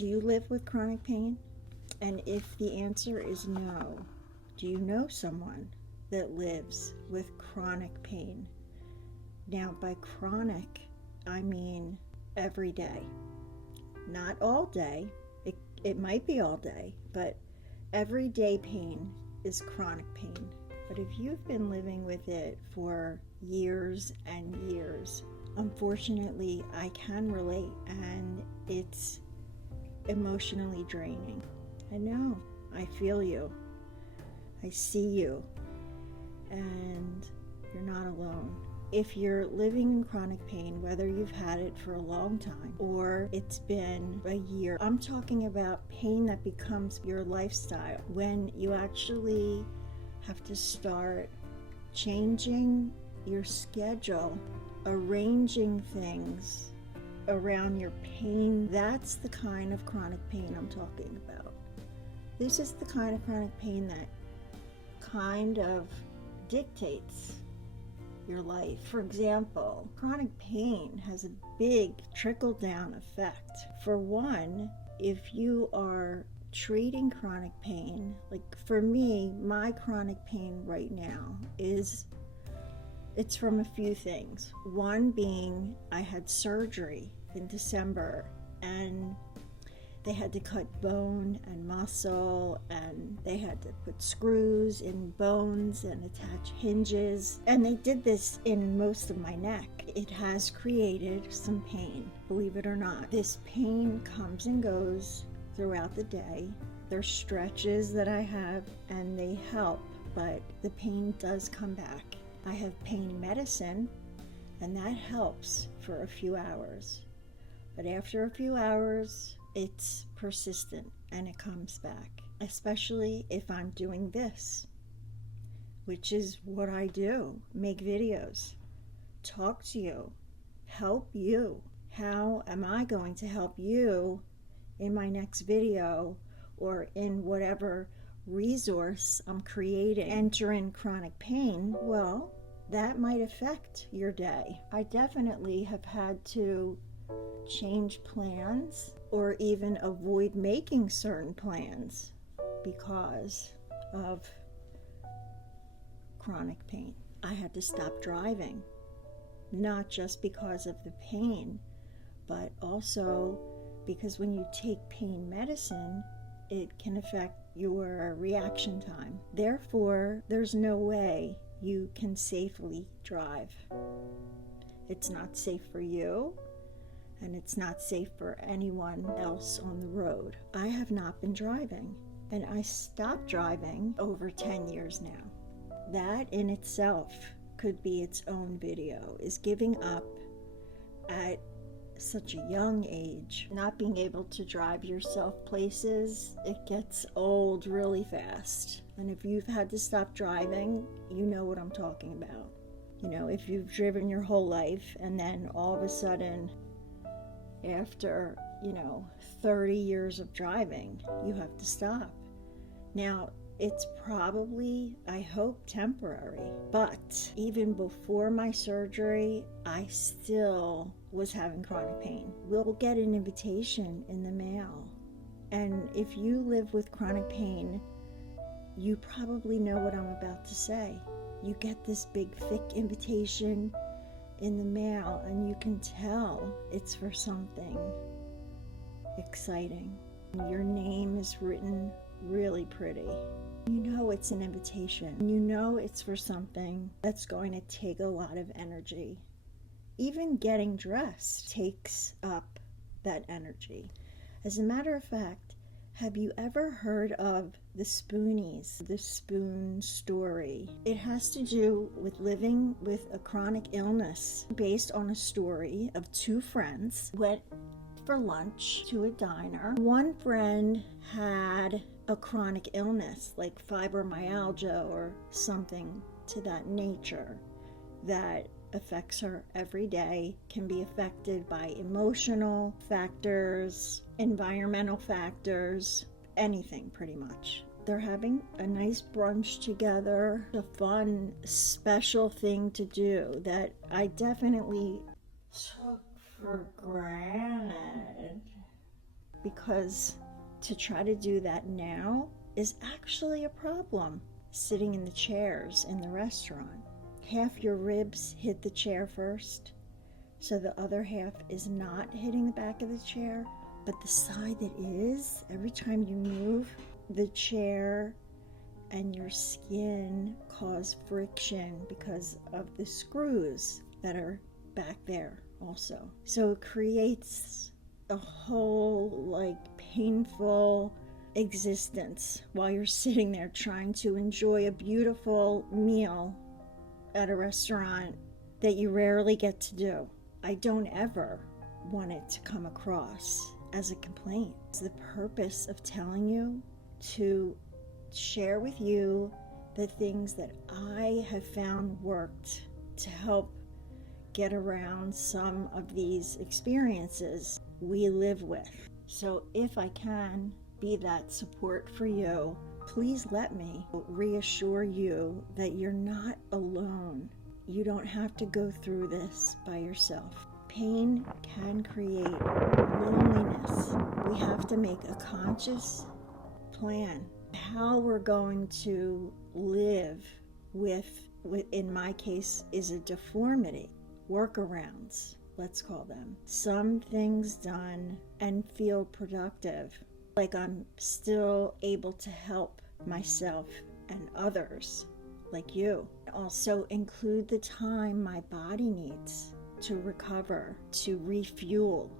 Do you live with chronic pain? And if the answer is no, do you know someone that lives with chronic pain? Now, by chronic, I mean every day. Not all day. It might be all day, but everyday pain is chronic pain. But if you've been living with it for years and years, unfortunately, I can relate, and it's emotionally draining. I know, I feel you, I see you, and you're not alone. If you're living in chronic pain, whether you've had it for a long time or it's been a year, I'm talking about pain that becomes your lifestyle, when you actually have to start changing your schedule, arranging things around your pain. That's the kind of chronic pain I'm talking about. This is the kind of chronic pain that kind of dictates your life. For example, chronic pain has a big trickle-down effect. For one, if you are treating chronic pain, like for me, my chronic pain right now it's from a few things. One being I had surgery in December, and they had to cut bone and muscle, and they had to put screws in bones and attach hinges. And they did this in most of my neck. It has created some pain, believe it or not. This pain comes and goes throughout the day. There's stretches that I have, and they help, but the pain does come back. I have pain medicine, and that helps for a few hours. But after a few hours, it's persistent and it comes back, especially if I'm doing this, which is what I do: make videos, talk to you, help you. How am I going to help you in my next video or in whatever resource I'm creating? Enter in chronic pain, well, that might affect your day. I definitely have had to change plans or even avoid making certain plans because of chronic pain. I had to stop driving, not just because of the pain, but also because when you take pain medicine, it can affect your reaction time. Therefore, there's no way you can safely drive. It's not safe for you, and it's not safe for anyone else on the road. I have not been driving, and I stopped driving over 10 years now. That in itself could be its own video, is giving up at such a young age. Not being able to drive yourself places, it gets old really fast. And if you've had to stop driving, you know what I'm talking about. You know, if you've driven your whole life and then all of a sudden, after, 30 years of driving, you have to stop. Now, it's probably, I hope, temporary, but even before my surgery, I still was having chronic pain. We'll get an invitation in the mail. And if you live with chronic pain, you probably know what I'm about to say. You get this big, thick invitation in the mail, and you can tell it's for something exciting. Your name is written really pretty. You know it's an invitation. You know it's for something that's going to take a lot of energy. Even getting dressed takes up that energy. As a matter of fact, have you ever heard of the Spoonies, the spoon story? It has to do with living with a chronic illness, based on a story of two friends who went for lunch to a diner. One friend had a chronic illness like fibromyalgia or something to that nature that affects her every day, can be affected by emotional factors, environmental factors, anything pretty much. They're having a nice brunch together, a fun, special thing to do that I definitely took for granted. because to try to do that now is actually a problem. Sitting in the chairs in the restaurant, half your ribs hit the chair first, so the other half is not hitting the back of the chair, but the side that is, every time you move, the chair and your skin cause friction because of the screws that are back there also. So it creates a whole painful existence while you're sitting there trying to enjoy a beautiful meal at a restaurant that you rarely get to do. I don't ever want it to come across as a complaint. It's the purpose of telling you to share with you the things that I have found worked to help get around some of these experiences we live with. So if I can be that support for you, please let me reassure you that you're not alone. You don't have to go through this by yourself. Pain can create loneliness. We have to make a conscious plan how we're going to live with in my case, is a deformity. Workarounds, let's call them. Some things done and feel productive, like I'm still able to help myself and others, like you. Also include the time my body needs to recover, to refuel.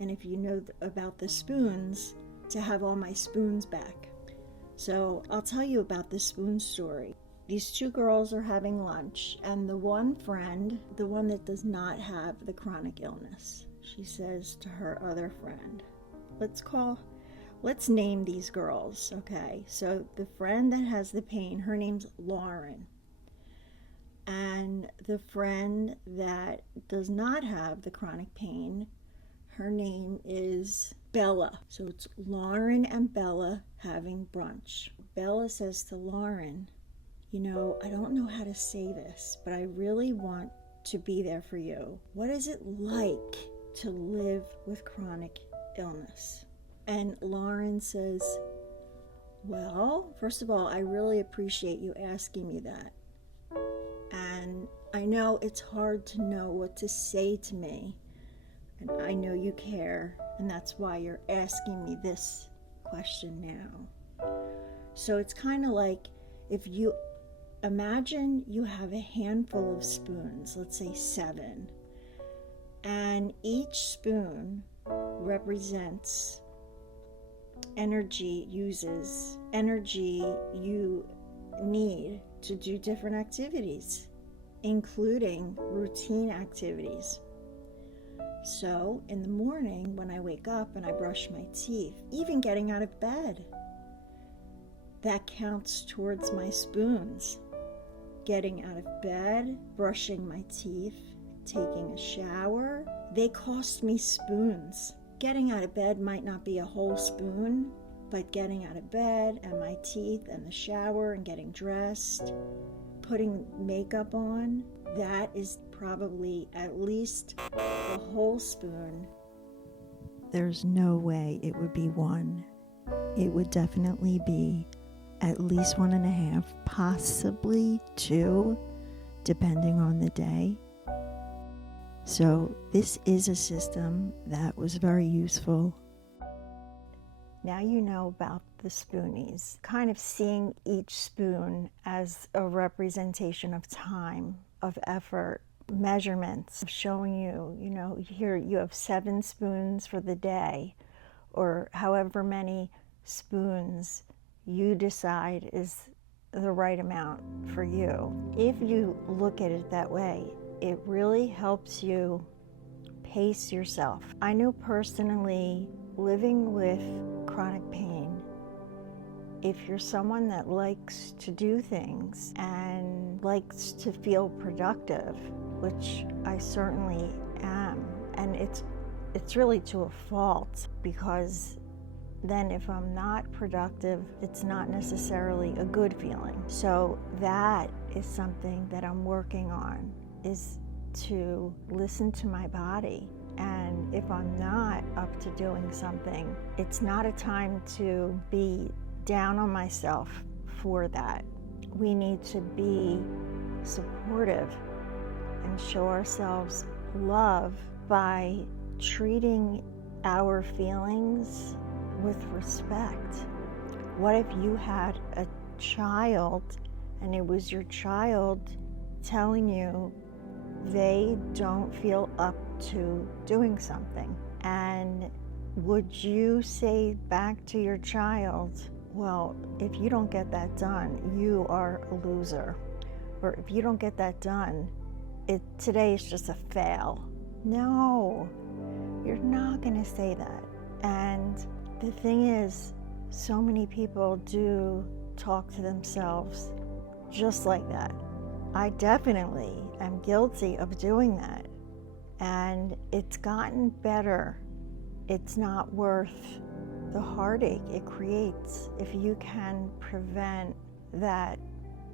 And if you know about the spoons, to have all my spoons back. So I'll tell you about the spoon story. These two girls are having lunch, and the one friend, the one that does not have the chronic illness, she says to her other friend, let's name these girls, okay? So the friend that has the pain, her name's Lauren. And the friend that does not have the chronic pain, her name is Bella. So it's Lauren and Bella having brunch. Bella says to Lauren, I don't know how to say this, but I really want to be there for you. What is it like to live with chronic illness? And Lauren says, well, first of all, I really appreciate you asking me that. And I know it's hard to know what to say to me. And I know you care, and that's why you're asking me this question now. So it's kind of like if you imagine you have a handful of spoons, let's say 7, and each spoon represents uses energy you need to do different activities, including routine activities. So in the morning when I wake up and I brush my teeth, even getting out of bed, that counts towards my spoons. Getting out of bed, brushing my teeth, taking a shower, they cost me spoons. Getting out of bed might not be a whole spoon, but getting out of bed and my teeth and the shower and getting dressed, putting makeup on, that is probably at least a whole spoon. There's no way it would be 1. It would definitely be at least 1.5, possibly 2, depending on the day. So this is a system that was very useful. Now you know about the spoonies, kind of seeing each spoon as a representation of time, of effort, measurements, showing you, here you have 7 spoons for the day, or however many spoons you decide is the right amount for you. If you look at it that way, it really helps you pace yourself. I know personally, living with chronic pain, if you're someone that likes to do things and likes to feel productive, which I certainly am, and it's really to a fault, because then if I'm not productive, it's not necessarily a good feeling. So that is something that I'm working on, is to listen to my body And if I'm not up to doing something, it's not a time to be down on myself for that. We need to be supportive and show ourselves love by treating our feelings with respect. What if you had a child and it was your child telling you they don't feel up to doing something? And would you say back to your child, well, if you don't get that done, you are a loser? Or if you don't get that done, today is just a fail? No, you're not going to say that. And the thing is, so many people do talk to themselves just like that. I definitely am guilty of doing that. And it's gotten better. It's not worth the heartache it creates if you can prevent that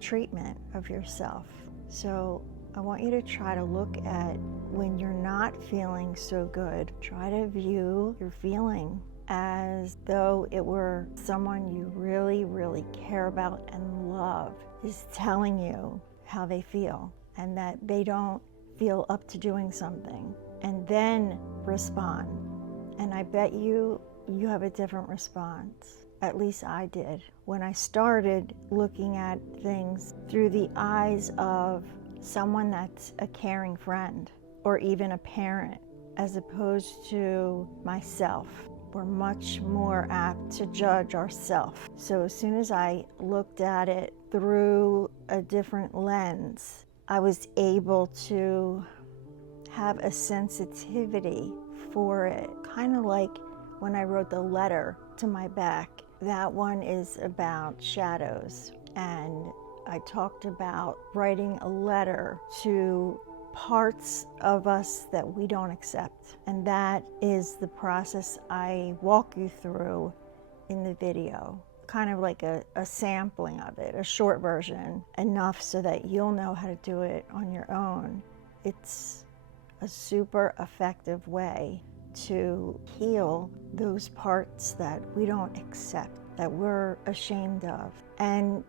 treatment of yourself. So I want you to try to look at when you're not feeling so good. Try to view your feeling as though it were someone you really, really care about and love is telling you how they feel and that they don't feel up to doing something, and then respond. And I bet you have a different response. At least I did. When I started looking at things through the eyes of someone that's a caring friend or even a parent, as opposed to myself. We're much more apt to judge ourselves. So as soon as I looked at it through a different lens, I was able to have a sensitivity for it. Kind of like when I wrote the letter to my back. That one is about shadows. And I talked about writing a letter to parts of us that we don't accept. And that is the process I walk you through in the video. Kind of like a sampling of it, a short version, enough so that you'll know how to do it on your own. It's a super effective way to heal those parts that we don't accept, that we're ashamed of. And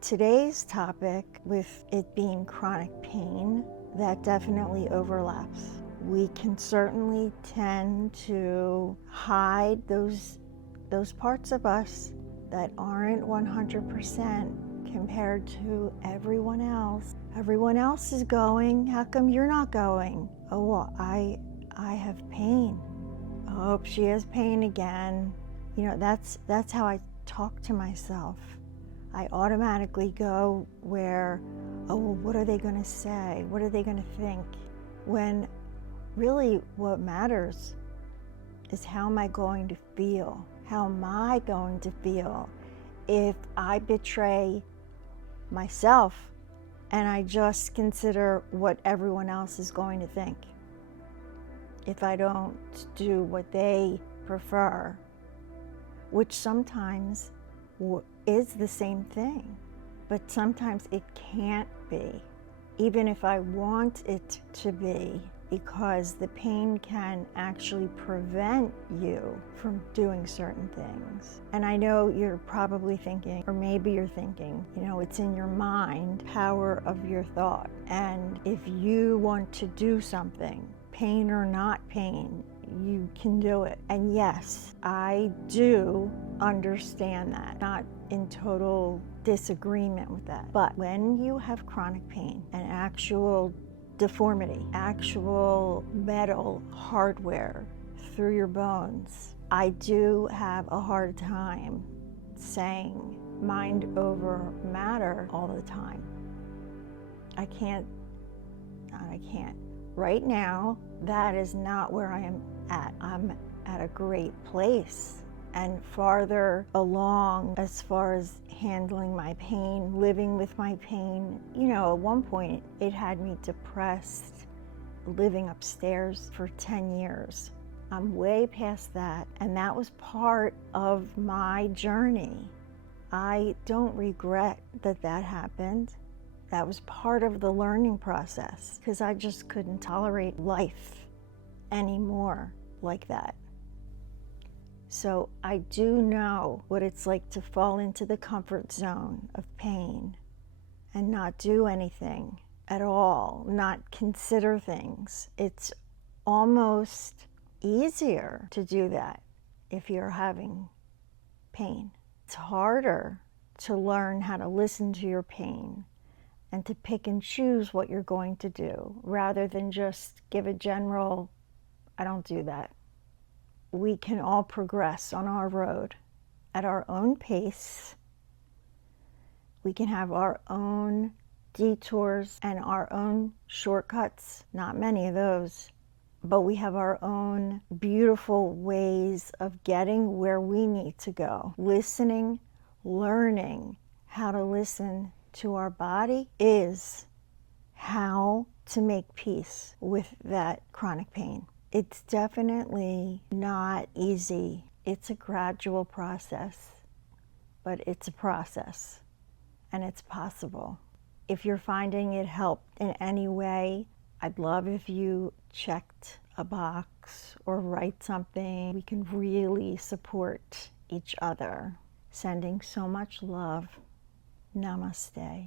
today's topic, with it being chronic pain, that definitely overlaps. We can certainly tend to hide those parts of us that aren't 100% compared to everyone else. Everyone else is going. How come you're not going? Oh, well, I have pain. Oh, she has pain again. You know, that's how I talk to myself. I automatically go where, oh, well, what are they going to say? What are they going to think? When really what matters is, how am I going to feel? How am I going to feel if I betray myself and I just consider what everyone else is going to think? If I don't do what they prefer, which sometimes is the same thing, but sometimes it can't be, even if I want it to be, because the pain can actually prevent you from doing certain things. And I know you're probably thinking, or maybe you're thinking, you know, it's in your mind, power of your thought. And if you want to do something, pain or not pain, you can do it. And yes, I do understand that, not in total disagreement with that. But when you have chronic pain and actual deformity, actual metal hardware through your bones, I do have a hard time saying mind over matter all the time. I can't. Right now, that is not where I am at. I'm at a great place and farther along as far as handling my pain, living with my pain. You know, at one point, it had me depressed, living upstairs for 10 years. I'm way past that, and that was part of my journey. I don't regret that happened. That was part of the learning process, because I just couldn't tolerate life anymore like that. So I do know what it's like to fall into the comfort zone of pain and not do anything at all, not consider things. It's almost easier to do that if you're having pain. It's harder to learn how to listen to your pain and to pick and choose what you're going to do rather than just give a general, I don't do that. We can all progress on our road at our own pace. We can have our own detours and our own shortcuts, not many of those, but we have our own beautiful ways of getting where we need to go. Listening, learning how to listen to our body is how to make peace with that chronic pain. It's definitely not easy. It's a gradual process, but it's a process and it's possible. If you're finding it helped in any way, I'd love if you checked a box or write something. We can really support each other. Sending so much love. Namaste.